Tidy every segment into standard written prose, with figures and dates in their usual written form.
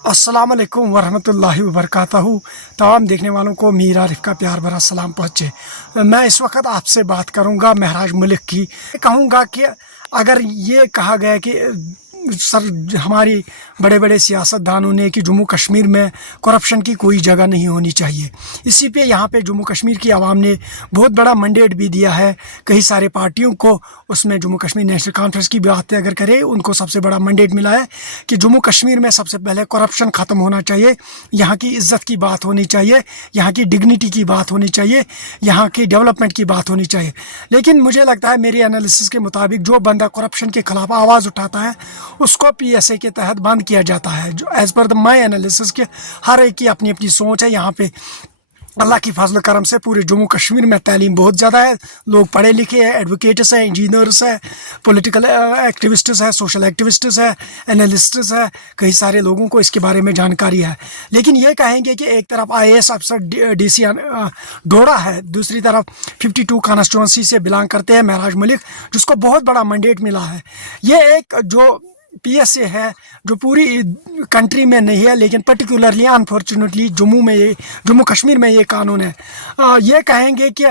अस्सलाम वालेकुम वरहमतुल्लाहि वबरकातहू। तमाम देखने वालों को मीर आरिफ का प्यार भरा सलाम पहुँचे। मैं इस वक्त आपसे बात करूँगा महराज मलिक की। कहूँगा कि अगर ये कहा गया कि सर हमारी बड़े बड़े सियासतदानों ने कि जम्मू कश्मीर में करप्शन की कोई जगह नहीं होनी चाहिए, इसी पे यहाँ पे जम्मू कश्मीर की आवाम ने बहुत बड़ा मैंडेट भी दिया है कई सारे पार्टियों को। उसमें जम्मू कश्मीर नेशनल कॉन्फ्रेंस की बात अगर करें, उनको सबसे बड़ा मैंडेट मिला है कि जम्मू कश्मीर में सबसे पहले करप्शन ख़त्म होना चाहिए, यहाँ की इज़्ज़त की बात होनी चाहिए, यहाँ की डिग्निटी की बात होनी चाहिए, यहाँ की डेवलपमेंट की बात होनी चाहिए। लेकिन मुझे लगता है मेरी एनालिसिस के मुताबिक जो बंदा करप्शन के ख़िलाफ़ आवाज़ उठाता है उसको पीएसए के तहत बंद किया जाता है। जो as per the my analysis के हर एक की अपनी अपनी सोच है। यहाँ पे अल्लाह की फजल करम से पूरे जम्मू कश्मीर में तालीम बहुत ज़्यादा है, लोग पढ़े लिखे हैं, एडवोकेट्स हैं, इंजीनियर्स हैं, पॉलिटिकल एक्टिविस्ट्स हैं, सोशल एक्टिविस्ट्स हैं, एनालिस्ट्स हैं, कई सारे लोगों को इसके बारे में जानकारी है। लेकिन ये कहेंगे कि एक तरफ आईएएस अफसर डीसी डोडा है, दूसरी तरफ 52 कॉन्स्टिट्यूंसी से बिलोंग करते हैं महराज मलिक, जिसको बहुत बड़ा मैंडेट मिला है। ये एक जो पीएसए है जो पूरी कंट्री में नहीं है, लेकिन पर्टिकुलरली अनफॉर्चुनेटली जम्मू कश्मीर में ये कानून है। ये कहेंगे कि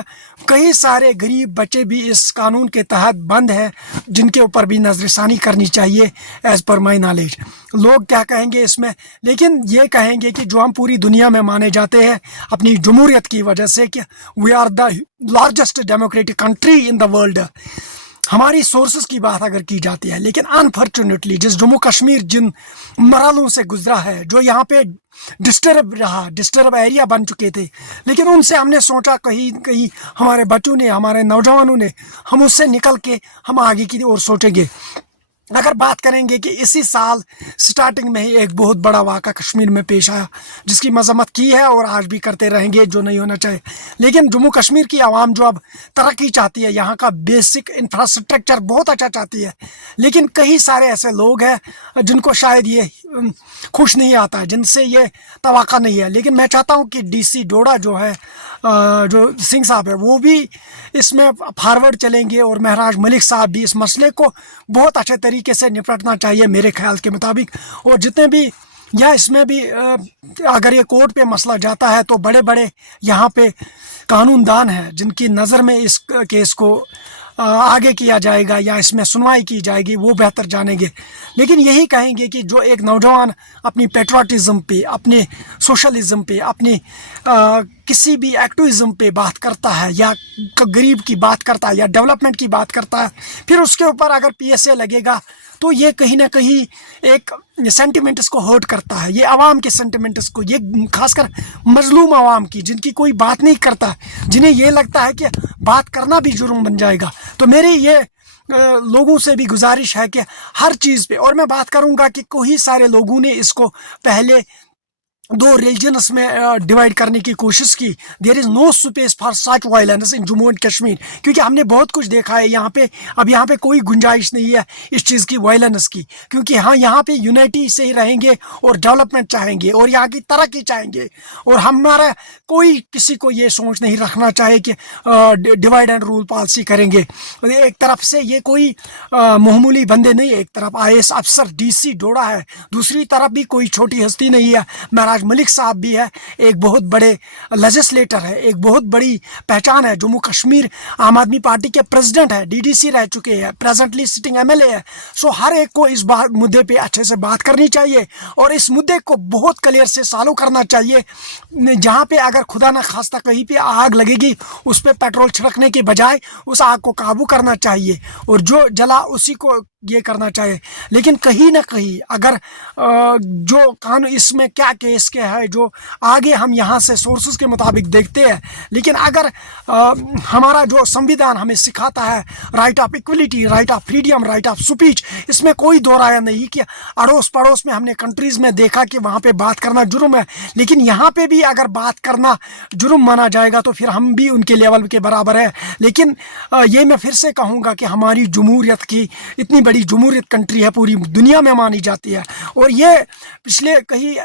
कई सारे गरीब बच्चे भी इस कानून के तहत बंद है, जिनके ऊपर भी नजरसानी करनी चाहिए एज़ पर माई नॉलेज। लोग क्या कहेंगे इसमें, लेकिन ये कहेंगे कि जो हम पूरी दुनिया में माने जाते हैं अपनी जमहूरियत की वजह से कि we are the largest democratic country in the world, हमारी सोर्सेज की बात अगर की जाती है। लेकिन अनफॉर्चुनेटली जिस जम्मू कश्मीर जिन मरहलों से गुजरा है, जो यहाँ पे डिस्टर्ब एरिया बन चुके थे, लेकिन उनसे हमने सोचा कहीं कहीं हमारे बच्चों ने, हमारे नौजवानों ने, हम उससे निकल के हम आगे की ओर सोचेंगे। अगर बात करेंगे कि इसी साल स्टार्टिंग में ही एक बहुत बड़ा वाक़ा कश्मीर में पेश आया, जिसकी मजम्मत की है और आज भी करते रहेंगे, जो नहीं होना चाहिए। लेकिन जम्मू कश्मीर की आवाम जो अब तरक्की चाहती है, यहाँ का बेसिक इंफ्रास्ट्रक्चर बहुत अच्छा चाहती है, लेकिन कई सारे ऐसे लोग हैं जिनको शायद ये खुश नहीं आता है, जिनसे ये तवक्को नहीं है। लेकिन मैं चाहता हूँ कि डीसी डोडा जो है, जो सिंह साहब है, वो भी इसमें फॉरवर्ड चलेंगे और महराज मलिक साहब भी इस मसले को बहुत अच्छे तरीके से निपटना चाहिए मेरे ख्याल के मुताबिक। और जितने भी या इसमें भी अगर ये कोर्ट पे मसला जाता है तो बड़े बड़े यहाँ पे कानूनदान हैं जिनकी नज़र में इस केस को आगे किया जाएगा या इसमें सुनवाई की जाएगी, वो बेहतर जानेंगे। लेकिन यही कहेंगे कि जो एक नौजवान अपनी पेट्रोटिज़म पे, अपने सोशलिज़म पे, अपनी किसी भी एक्टिविज़म पे बात करता है, या गरीब की बात करता है, या डेवलपमेंट की बात करता है, फिर उसके ऊपर अगर पीएसए लगेगा तो ये कहीं ना कहीं एक सेंटिमेंट्स को हर्ट करता है, ये आवाम के सेंटिमेंट्स को, ये खासकर मजलूम आवाम की, जिनकी कोई बात नहीं करता, जिन्हें ये लगता है कि बात करना भी जुर्म बन जाएगा। तो मेरी ये लोगों से भी गुजारिश है कि हर चीज़ पे, और मैं बात करूँगा कि कोई सारे लोगों ने इसको पहले दो रिलीजन्स में डिवाइड करने की कोशिश की। There is no space for such violence in Jammu and Kashmir, क्योंकि हमने बहुत कुछ देखा है यहाँ पे। अब यहाँ पे कोई गुंजाइश नहीं है इस चीज़ की, वायलेंस की, क्योंकि हाँ यहाँ पे यूनिटी से ही रहेंगे और डेवलपमेंट चाहेंगे और यहाँ की तरक्की चाहेंगे। और हमारा कोई किसी को ये सोच नहीं रखना चाहे कि डिवाइड एंड रूल पॉलिसी करेंगे। एक तरफ से ये कोई मामूली बंदे नहीं है, एक तरफ आईएएस अफसर डीसी डोडा है, दूसरी तरफ भी कोई छोटी हस्ती नहीं है, महराज मलिक साहब भी है, एक बहुत बड़े लेजिस्लेटर है, एक बहुत बड़ी पहचान है। जम्मू कश्मीर आम आदमी पार्टी के प्रेसिडेंट है, डीडीसी रह चुके हैं, प्रेजेंटली सिटिंग एमएलए है। सो हर एक को इस बात मुद्दे पे अच्छे से बात करनी चाहिए और इस मुद्दे को बहुत क्लियर से सॉल्व करना चाहिए। जहाँ पे अगर खुदा ना खास्ता कहीं पे आग लगेगी, उस पर पेट्रोल छिड़कने के बजाय उस आग को काबू करना चाहिए और जो जला उसी को ये करना चाहिए। लेकिन कहीं ना कहीं अगर जो कानून इसमें क्या केस के है, जो आगे हम यहाँ से सोर्सेज के मुताबिक देखते हैं, लेकिन अगर हमारा जो संविधान हमें सिखाता है right of equality, right of freedom, right of speech, इसमें कोई दो राय नहीं कि अड़ोस पड़ोस में हमने कंट्रीज़ में देखा कि वहाँ पे बात करना जुर्म है, लेकिन यहाँ पे भी अगर बात करना जुर्म माना जाएगा तो फिर हम भी उनके लेवल के बराबर है। लेकिन ये मैं फिर से कहूँगा कि हमारी जमहूरियत की इतनी बड़ी जमहूरियत कंट्री है, पूरी दुनिया में मानी जाती है। और ये पिछले कई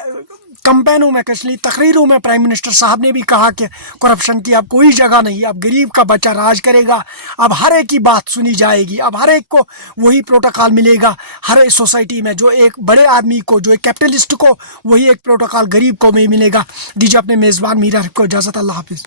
कैंपेनों में, पिछली तकरीरों में प्राइम मिनिस्टर साहब ने भी कहा कि करप्शन की अब कोई जगह नहीं, अब गरीब का बच्चा राज करेगा, अब हर एक की बात सुनी जाएगी, अब हर एक को वही प्रोटोकॉल मिलेगा। हर एक सोसाइटी में जो एक बड़े आदमी को, जो एक कैपिटलिस्ट को, वही एक प्रोटोकॉल गरीब को में मिलेगा। दीजिए अपने मेज़बान मीर आरिफ को इजाज़त। अल्लाह हाफिज़।